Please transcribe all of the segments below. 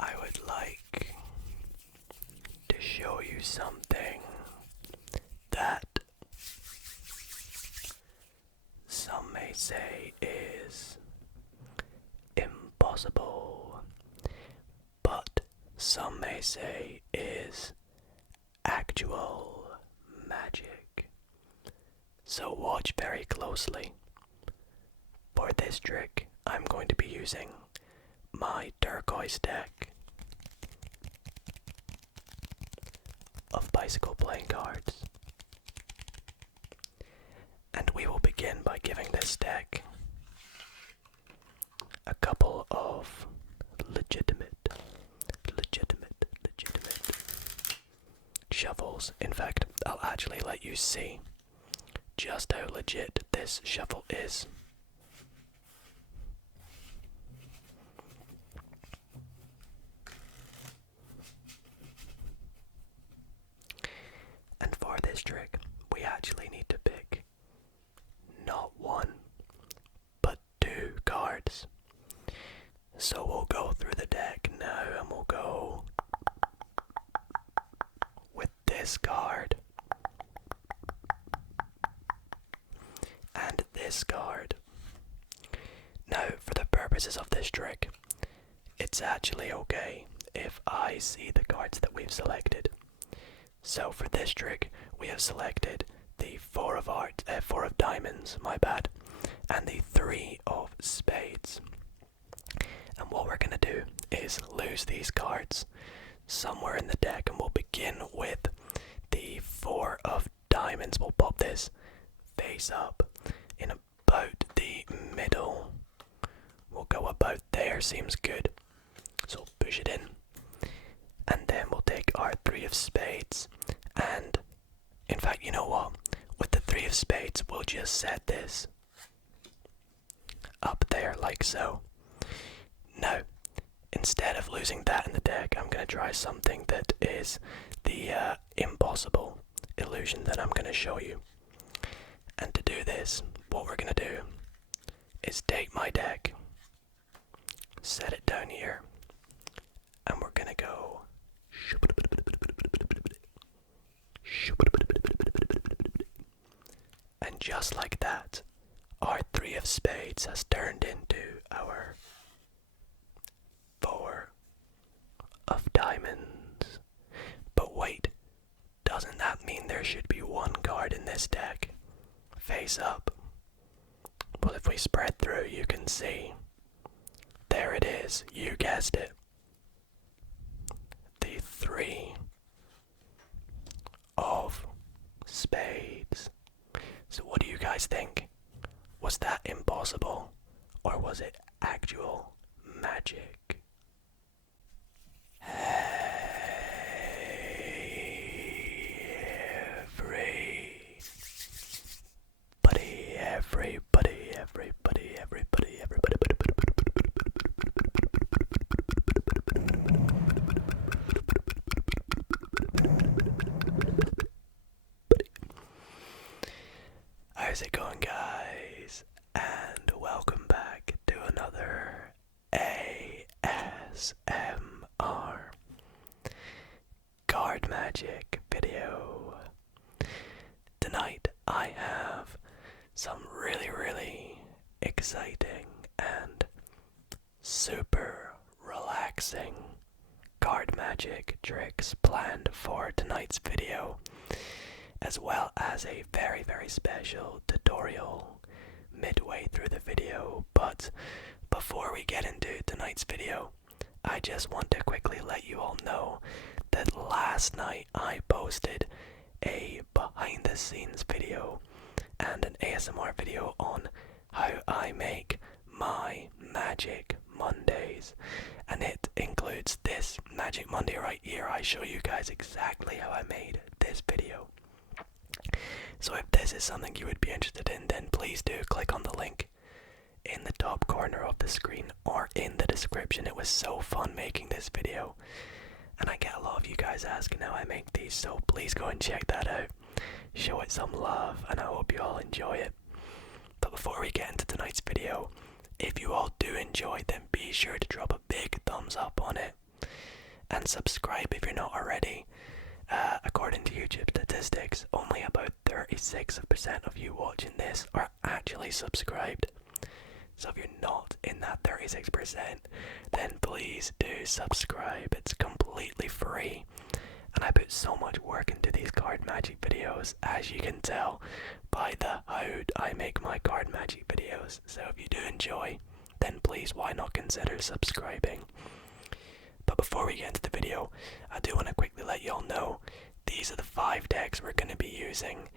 I would like to show you something that some may say is impossible, but some may say is actual magic. So watch very closely. For this trick, I'm going to be using my turquoise deck of bicycle playing cards. And we will begin by giving this deck a couple of legitimate shuffles. In fact, I'll actually let you see just how legit this shuffle is. And for this trick, we actually need to pick not one, but two cards. So we'll go through the deck now and we'll go with this card and this card. Now, for the purposes of this trick, it's actually okay if I see the cards that we've selected. So for this trick, we have selected the four of diamonds, my bad, and the 3 of spades. And what we're gonna do is lose these cards somewhere in the deck, and we'll begin with the 4 of diamonds. We'll pop this face up in about the middle. We'll go about there, seems good. So we'll push it in. And then we'll take our 3 of spades, and in fact, you know what? With the 3 of spades, we'll just set this up there like so. Now, instead of losing that in the deck, I'm going to try something that is the impossible illusion that I'm going to show you. And to do this, what we're going to do is take my deck, set it down here, and we're going to go and just like that, our 3 of spades has turned into our 4 of diamonds. But wait, doesn't that mean there should be one card in this deck face up? Well, if we spread through, you can see. There it is, you guessed it. The 3 of spades. So what do you guys think? Was that impossible, or was it actual magic? Everybody. How's it going, guys? And welcome back to another ASMR card magic video. Tonight I have some really exciting and super relaxing card magic tricks planned for tonight's video, as well as a very special tutorial midway through the video. But before we get into tonight's video, I just want to quickly let you all know that last night I posted a behind the scenes video and an ASMR video on how I make my Magic Mondays, and it includes this Magic Monday right here. I show you guys exactly how I made this video. So if this is something you would be interested in, then please do click on the link in the top corner of the screen or in the description. It was so fun making this video, and I get a lot of you guys asking how I make these, so please go and check that out. Show it some love, and I hope you all enjoy it. But before we get into tonight's video, if you all do enjoy, then be sure to drop a big thumbs up on it. and subscribe if you're not already. According to YouTube statistics, only about 36% of you watching this are actually subscribed. So if you're not in that 36%, then please do subscribe. It's completely free. And I put so much work into these card magic videos, as you can tell by the how I make my card magic videos. So if you do enjoy, then please why not consider subscribing. But before we get into the video, I do want to quickly let you all know these are the 5 decks we're going to be using.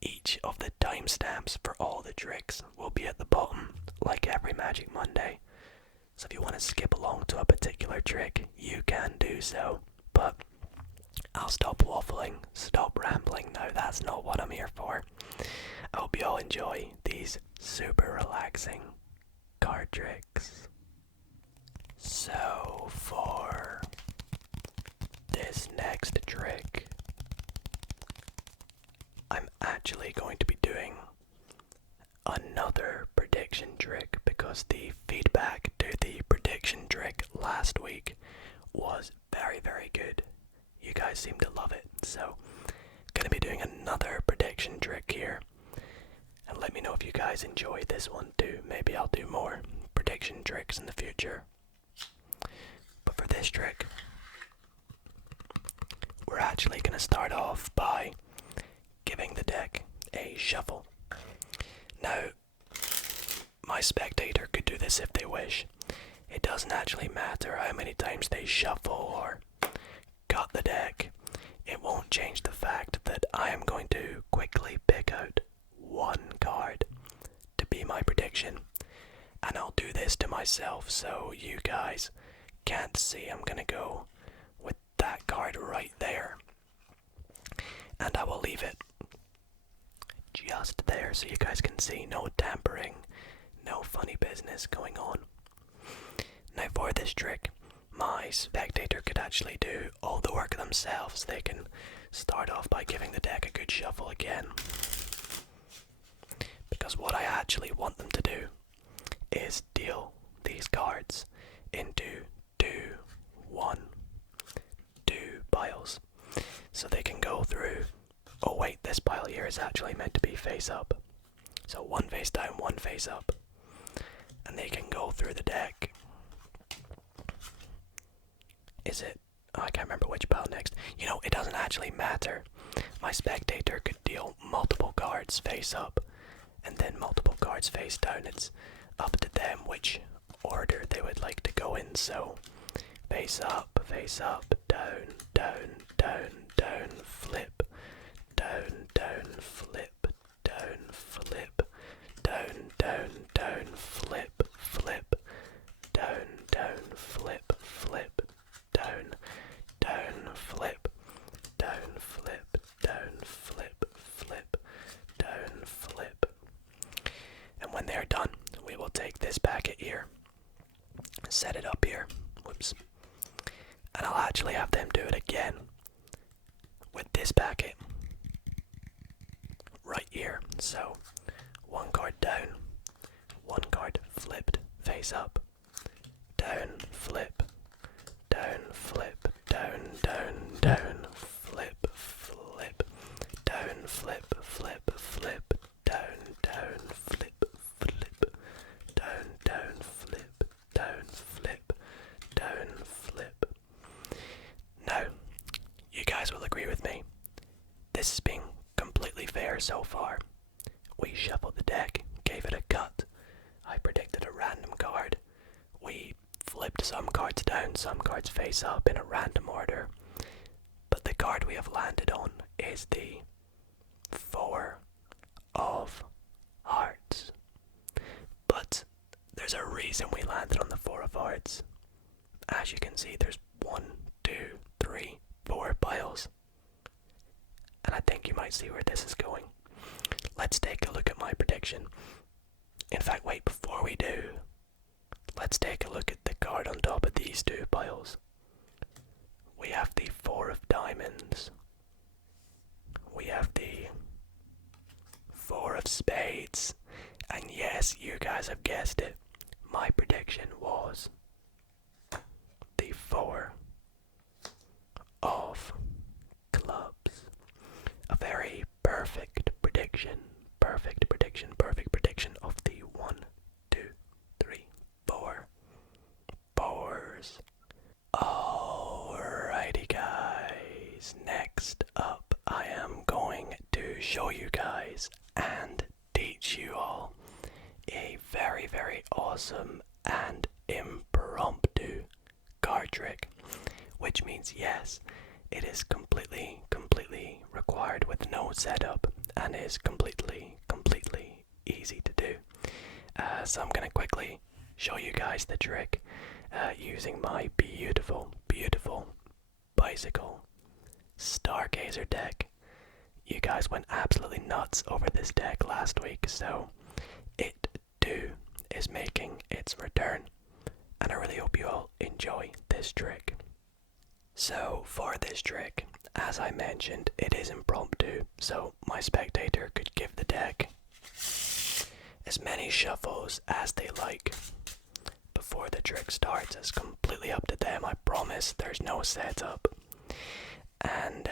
Each of the timestamps for all the tricks will be at the bottom, like every Magic Monday. So if you want to skip along to a particular trick, you can do so. But I'll stop waffling, stop rambling now, that's not what I'm here for. I hope you all enjoy these super relaxing card tricks. So for this next trick, I'm actually going to be doing another prediction trick because the feedback to the prediction trick last week was very, very good. You guys seem to love it, so gonna be doing another prediction trick here. And let me know if you guys enjoyed this one too. Maybe I'll do more prediction tricks in the future. But for this trick, we're actually gonna start off by giving the deck a shuffle. Now, my spectator could do this if they wish. It doesn't actually matter how many times they shuffle or cut the deck. It won't change the fact that I am going to quickly pick out one card to be my prediction. And I'll do this to myself so you guys can't see. I'm gonna go with that card right there. And I will leave it just there so you guys can see. No tampering, no funny business going on. Now for this trick, my spectator could actually do all the work themselves. They can start off by giving the deck a good shuffle again. Because what I actually want them to do is deal these cards into two piles. So they can go through, oh wait, this pile here is actually meant to be face up. So one face down, one face up. And they can go through the deck. Is it? Oh, I can't remember which pile next. You know, it doesn't actually matter. My spectator could deal multiple cards face up and then multiple cards face down. It's up to them which order they would like to go in. So face up, down, down, down, down, flip, down, down, flip, down, flip, down, down, down, flip, flip, down, down, flip, flip, down, down, flip, down, flip, down, flip, flip, down, flip. And when they're done, we will take this packet here, set it up here, whoops, and I'll actually have them do it again with this packet right here. So one card down, one card flipped face up, down, flip, down, flip, down, down, down, flip, flip, down, flip, flip, flip, down, down, flip, flip, down, down, flip, down, flip, down, flip. Now, you guys will agree with me. This has been completely fair so far. We shuffled the deck, gave it a cut. I predicted a random card. We flipped some cards down, some cards face up in a random order. But the card we have landed on is the 4 of Hearts. But there's a reason we landed on the 4 of Hearts. As you can see, there's 1, 2, 3, 4 piles. And I think you might see where this is going. Let's take a look at my prediction. In fact, wait, before we do, let's take a look at the card on top of these 2 piles. We have the 4 of Diamonds. We have the 4 of Spades. And yes, you guys have guessed it. My prediction was the 4 perfect prediction of the 1, 2, 3, 4 fours. Alrighty guys, next up I am going to show you guys and teach you all a very awesome and impromptu card trick, which means yes, it is completely required with no setup and is completely easy to do. So I'm gonna quickly show you guys the trick using my beautiful bicycle stargazer deck. You guys went absolutely nuts over this deck last week, so it too is making its return, and I really hope you all enjoy this trick. So for this trick, as I mentioned, it is impromptu, so my spectator could give the deck as many shuffles as they like before the trick starts. It's completely up to them. I promise there's no setup. And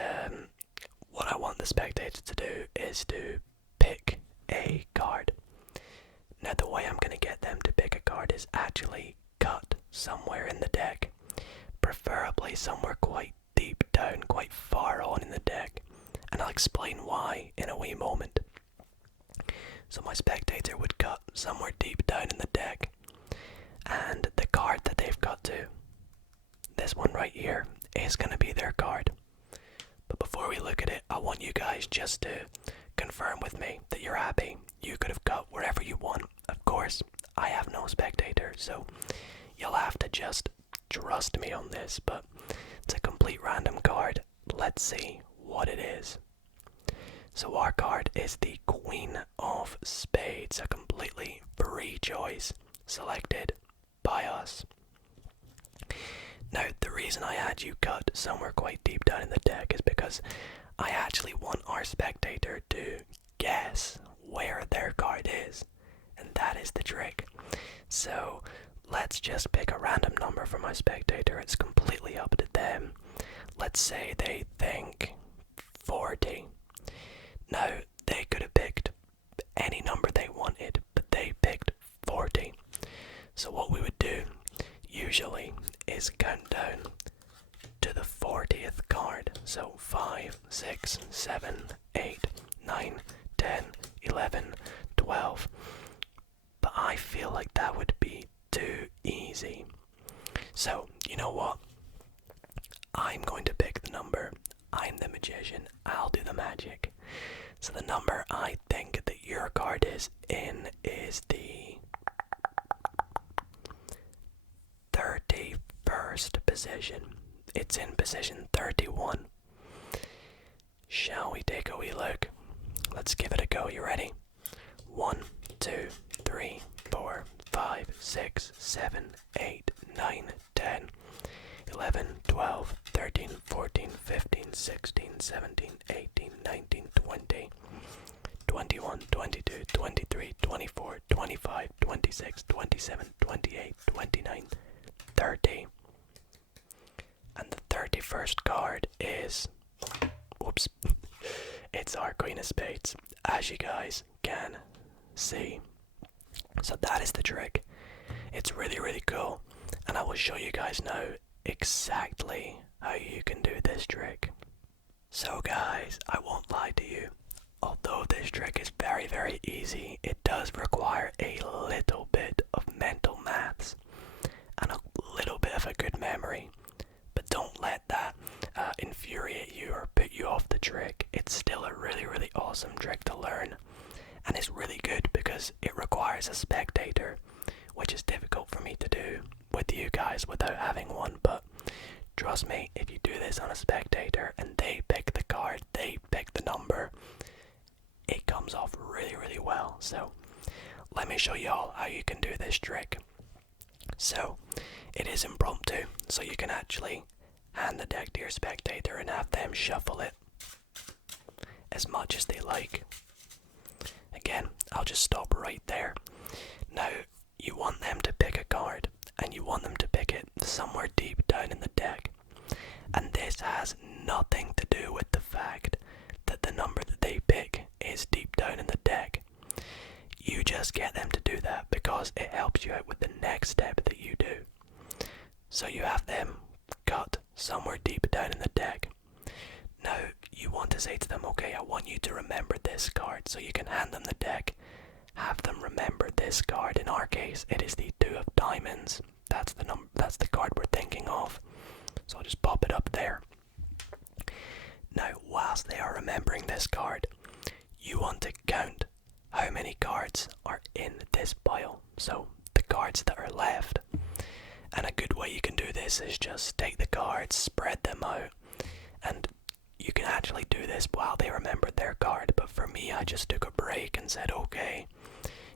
what I want the spectator to do is to pick a card. Now the way I'm going to get them to pick a card is actually cut somewhere in the deck, preferably somewhere quite deep down, quite far on in the deck, and I'll explain why in a wee moment. So my spectator would cut somewhere deep down in the deck, and the card that they've got to, this one right here, is going to be their card. But before we look at it, I want you guys just to confirm with me that you're happy. You could have cut wherever you want. Of course, I have no spectator, so you'll have to just trust me on this, but it's a complete random card. Let's see what it is. So our card is the Queen of Spades, a completely free choice selected by us. Now, the reason I had you cut somewhere quite deep down in the deck is because I actually want our spectator to guess where their card is, and that is the trick. So let's just pick a random number for my spectator. It's completely up to them. Let's say they think 40. Now, they could have picked any number they wanted, but they picked 40. So what we would do usually is count down to the 40th card. So 5, 6, 7, 8, 9, 10, 11, 12. But I feel like that would be too easy. So, you know what? I'm going to pick the number. I'm the magician. I'll do the magic. So the number I think that your card is in is the 31st position. It's in position 31. Shall we take a wee look? Let's give it a go. You ready? 1, 2, 3, 4, 5, 6, 7, 8, 9, 10, 11, 12, 13, 14, 15, 16, 17, 18, 19, 20, 21, 22, 23, 24, 25, 26, 27, 28, 29, 30. And the 31st card is, whoops, it's our Queen of Spades, as you guys can see. So that is the trick. It's really cool, and I will show you guys now exactly how you can do this trick. So guys, I won't lie to you. Although this trick is very easy, it does require a little bit of mental maths and a little bit of a good memory. But don't let that infuriate you or put you off the trick. It's still a really awesome trick to learn, and it's really good because it requires a spectator, which is difficult for me to do with you guys without having one. But trust me, if you do this on a spectator and they pick the card, they pick the number, it comes off really well. So let me show you all how you can do this trick. So it is impromptu, so you can actually hand the deck to your spectator and have them shuffle it as much as they like. Again, I'll just stop right there. Now, you want them to pick a card, and you want them to pick it somewhere deep down in the deck. And this has nothing to do with the fact that the number that they pick is deep down in have them cut somewhere deep down in the deck. Now, you want to say to them, okay, I want you to remember this card, so you can hand them the deck, have them remember this card. In our case, it is the 2 of diamonds. That's the card we're thinking of. So I'll just pop it up there. Now, whilst they are remembering this card, you want to count how many cards are in this pile. So the cards that are left. And a good way you can do this is just take the cards, spread them out, and you can actually do this while they remembered their card. But for me, I just took a break and said, okay,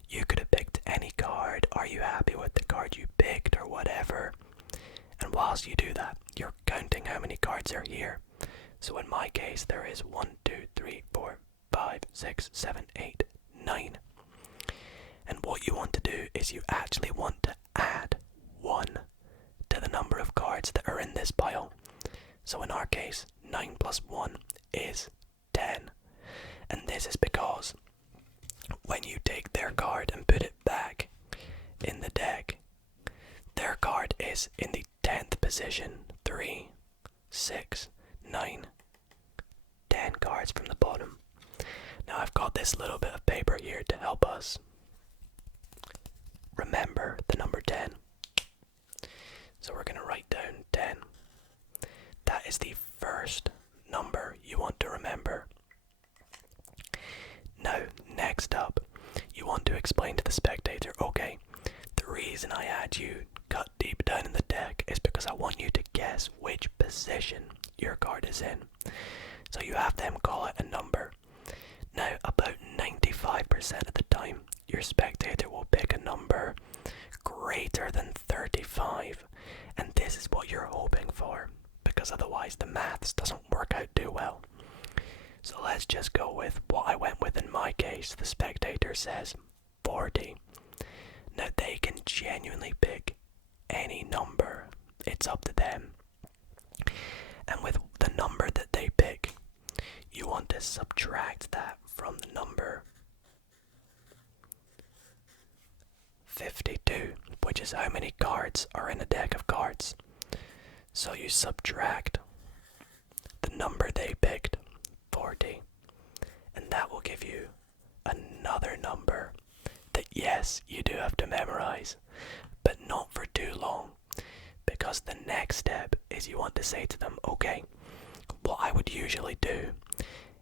you could have picked any card. Are you happy with the card you picked or whatever? And whilst you do that, you're counting how many cards are here. So in my case, there is 1, 2, 3, 4, 5, 6, 7, 8, 9. And what you want to do is you actually want to add 1 to the number of cards that are in this pile. So in our case, 9 plus 1 is 10. And this is because when you take their card and put it back in the deck, their card is in the 10th position. 3, 6, 9, 10 cards from the bottom. Now I've got this little bit of paper here to help us remember the number 10. So we're going to write down 10. That is the first number you want to remember. Now, next up, you want to explain to the spectator, okay, the reason I had you cut deep down in the deck is because I want you to guess which position your card is in. So you have them call it a number. Now, about 95% of the time, your spectator will pick a number greater than 35. And this is what you're hoping for, because otherwise the maths doesn't work out too well. So let's just go with what I went with in my case. The spectator says 40. Now they can genuinely pick any number. It's up to them. And with the number that they pick, you want to subtract that from the number 52, which is how many cards are in a deck of cards. So you subtract the number they picked, 40, and that will give you another number that, yes, you do have to memorize, but not for too long, because the next step is you want to say to them, okay, what I would usually do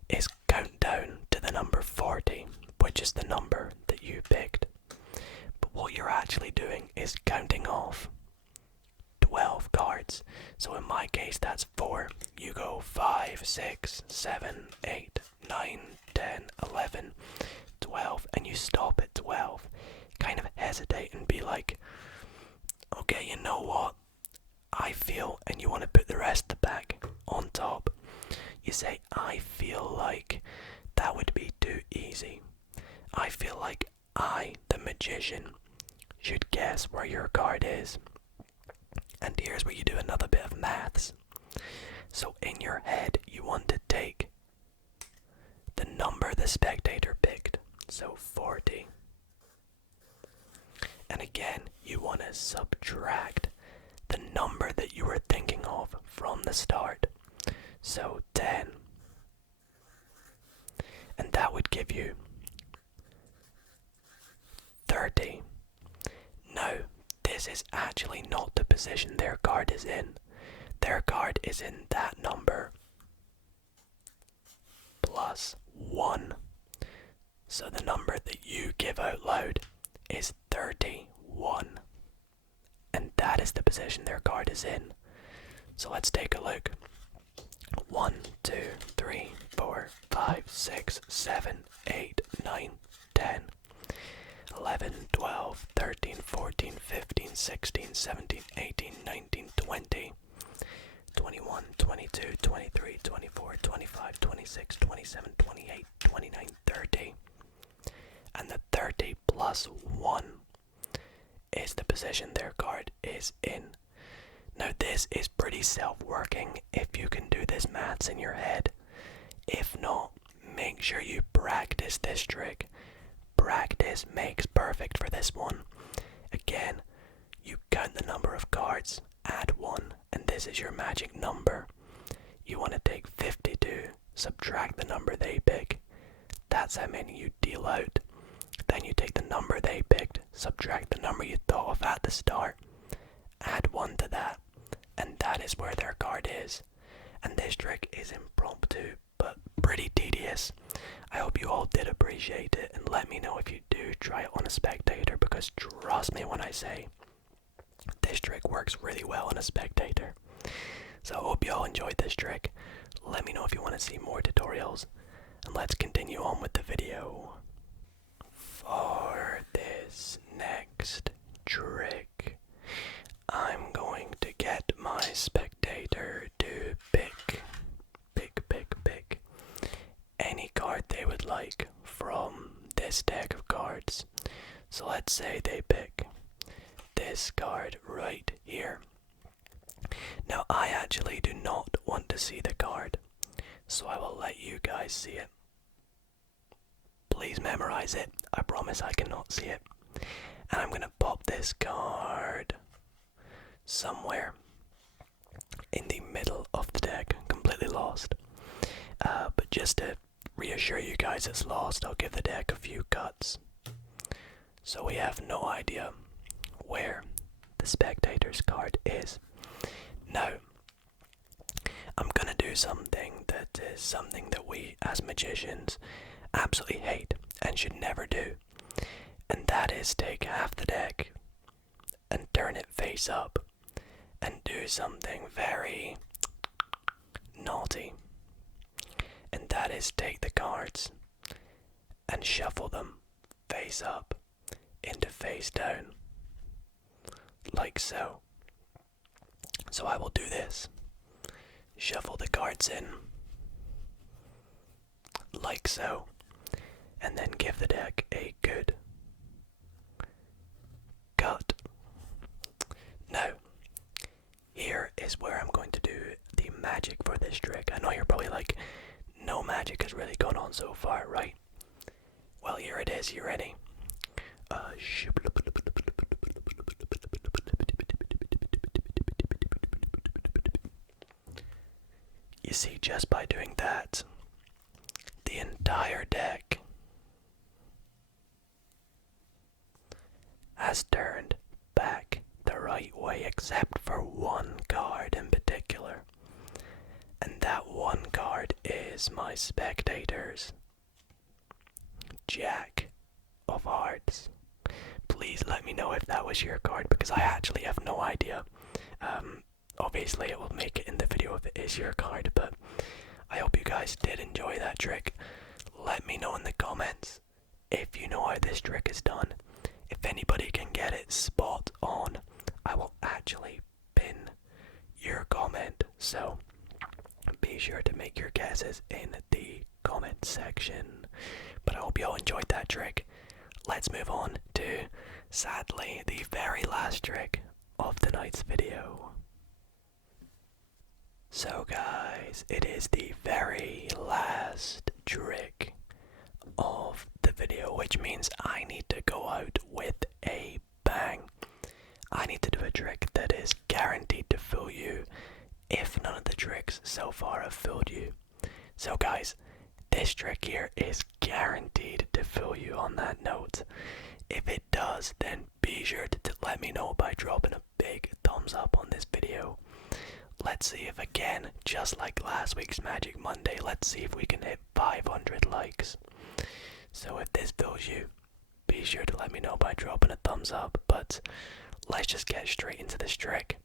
is count down to the number 40, which is the number that you picked. But what you're actually doing is counting off 12 cards. So in my case, that's 4. You go 5, 6, 7, 8, 9, 10, 11, 12, and you stop at 12. Kind of hesitate and be like, okay, you know what? I feel, and you want to put the rest of the pack on top. You say, I feel like that would be too easy. I feel like I, the magician, should guess where your card is. And here's where you do another bit of maths. So in your head, you want to take the number the spectator picked, so 40. And again, you want to subtract the number that you were thinking of from the start, so 10. And that would give you 30. Now, this is actually not the position their card is in. Their card is in that number plus 1. So the number that you give out loud is 31. And that is the position their card is in. So let's take a look. 1, 2, 3, 4, 5, 6, 7, 8, 9, 10, 11, 12, 13, 14, 15, 16, 17, 18, 19, 20, 21, 22, 23, 24, 25, 26, 27, 28, 29, 30. And the 30 plus 1 is the position their card is in. Now this is pretty self-working if you can do this maths in your head. If not, make sure you practice this trick. Practice makes perfect for this one. Again, you count the number of cards add 1, and this is your magic number. You want to take 52, subtract the number they pick. That's how many you deal out. Then you take the number they picked, subtract the number you thought of at the start, add 1 to that, and that is where their card is. And this trick is impromptu, but pretty tedious. I hope you all did appreciate it, and let me know if you do try it on a spectator, because trust me when I say, this trick works really well on a spectator. So I hope you all enjoyed this trick. Let me know if you want to see more tutorials, and let's continue on with the video. For this next trick, I'm going to get my spectator to pick any card they would like from this deck of cards. So let's say they pick this card right here. Now I actually do not want to see the card, so I will let you guys see it. Please memorize it. I promise I cannot see it. And I'm going to pop this card somewhere in the middle of the deck, completely lost. But just to reassure you guys it's lost, I'll give the deck a few cuts. So we have no idea where the spectator's card is. Now, I'm going to do something that is something that we as magicians absolutely hate and should never do. And that is take half the deck and turn it face up and do something very naughty. And that is take the cards and shuffle them face up into face down, like so. So I will do this. Shuffle the cards in, like so, and then give the deck a good cut. Now, here is where I'm going to do the magic for this trick. I know you're probably like, no magic has really gone on so far, right? Well, here it is. You ready? You see, just by doing that, the entire deck has turned back the right way except for one card in particular. And that one card is my spectator's Jack of Hearts. Please let me know if that was your card, because I actually have no idea. Obviously it will make it in the video if it is your card, but I hope you guys did enjoy that trick. Let me know in the comments if you know how this trick is done. If anybody can get it spot on, I will actually pin your comment. So be sure to make your guesses in the comment section. But I hope you all enjoyed that trick. Let's move on to, sadly, the very last trick of tonight's video. So guys, it is the very last trick of the video, which means I need to go out with a bang. I need to do a trick that is guaranteed to fool you if none of the tricks so far have fooled you. So guys, this trick here is guaranteed to fool you on that note. If it does, then be sure to let me know by dropping a big thumbs up on this video. Let's see if again, just like last week's Magic Monday, let's see if we can hit 500 likes. So if this fools you, be sure to let me know by dropping a thumbs up. But let's just get straight into this trick.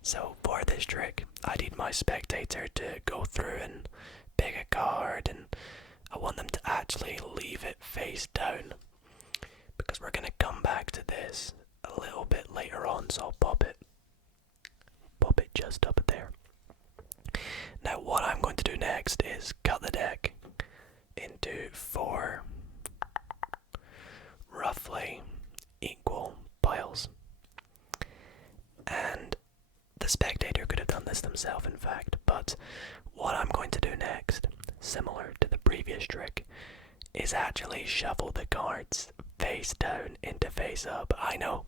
So for this trick, I need my spectator to go through and pick a card, and I want them to actually leave it face down, because we're going to come back to this a little bit later on, so I'll pop it just up there. Now what I'm going to do next is cut the deck into 4 roughly equal piles, and the spectator could have done this themselves in fact, but what I'm going to do next, similar to the previous trick, is actually shuffle the cards face down into face up. I know,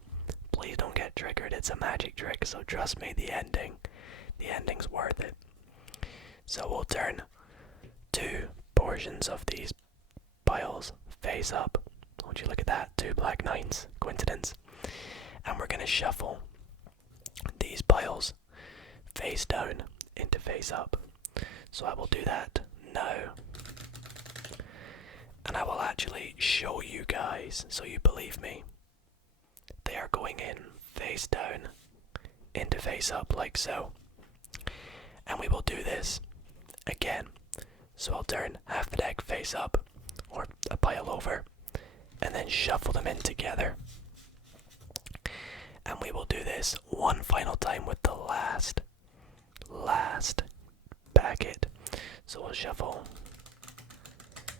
Please don't get triggered. It's a magic trick, so trust me, the ending's worth it. So we'll turn 2 portions of these piles face up. Would you look at that? 2 black 9s. Coincidence. And we're gonna shuffle these piles face down into face up. So I will do that now. And I will actually show you guys so you believe me. They are going in face down into face up like so. And we will do this again. So I'll turn half the deck face up or a pile over and then shuffle them in together. And we will do this one final time with the last packet. So we'll shuffle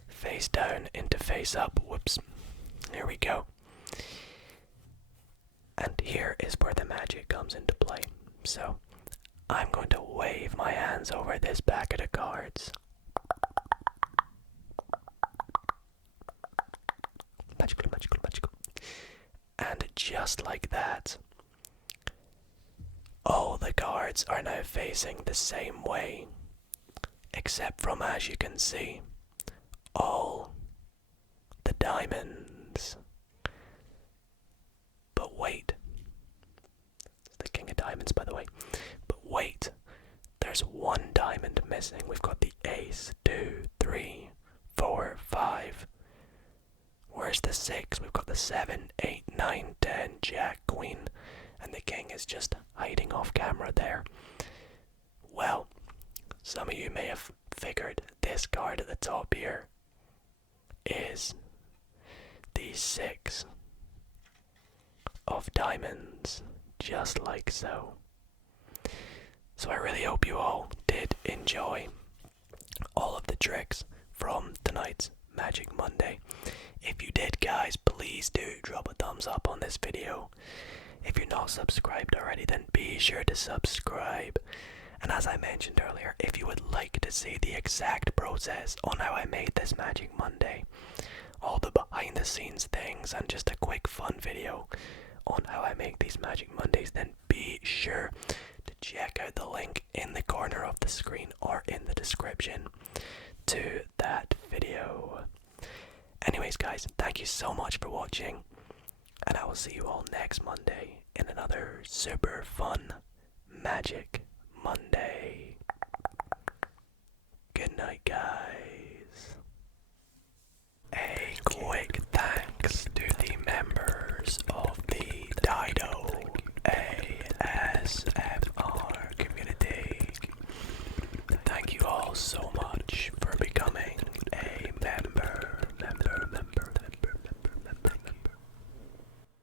face down into face up. Whoops. There we go. And here is where the magic comes into play. So I'm going to wave my hands over this packet of cards. Magical, magical, magical. And just like that, all the cards are now facing the same way. Except from, as you can see, all the diamonds. But wait. It's the king of diamonds, by the way. But wait. There's 1 diamond missing. We've got the ace, 2, 3, 4, 5. Where's the 6? We've got the 7, 8, 9, 10, jack, queen. And the king is just hiding off camera there. Well, some of you may have figured this card at the top here is the 6 of diamonds, just like so. So I really hope you all did enjoy all of the tricks from tonight's Magic Monday. If you did, guys, please do drop a thumbs up on this video. If you're not subscribed already, then be sure to subscribe. And as I mentioned earlier, if you would like to see the exact process on how I made this Magic Monday, all the behind the scenes things, and just a quick fun video on how I make these Magic Mondays, then be sure to check out the link in the corner of the screen or in the description to that video. Anyways, guys, thank you so much for watching, and I will see you all next Monday in another super fun Magic Monday.